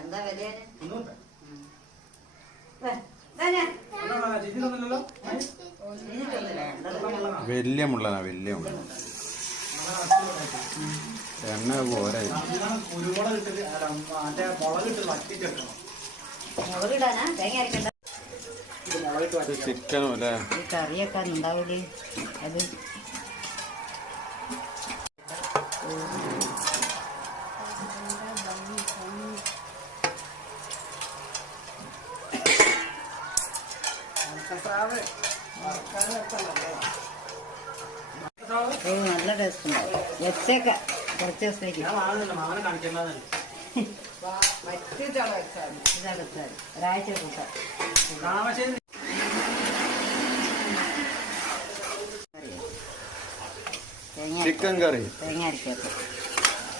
എന്താ വില? വലിയ മുള്ളനാ, വലിയ മുള്ള. എണ്ണ പോരെ. മുളകിടാനാ? തേങ്ങ അരക്കണ്ട. ചിക്കനും അല്ലേ? ഈ കറിയൊക്കെ ഉണ്ടാവില്ലേ അത്? നല്ല ടേസ്റ്റ് ഉണ്ടാവും. വെച്ചേക്ക കുറച്ച് ദിവസത്തേക്ക് ഒരാഴ്ച കൂട്ടാം. ചിക്കൻ കറി തേങ്ങ അരക്കട്ടെ.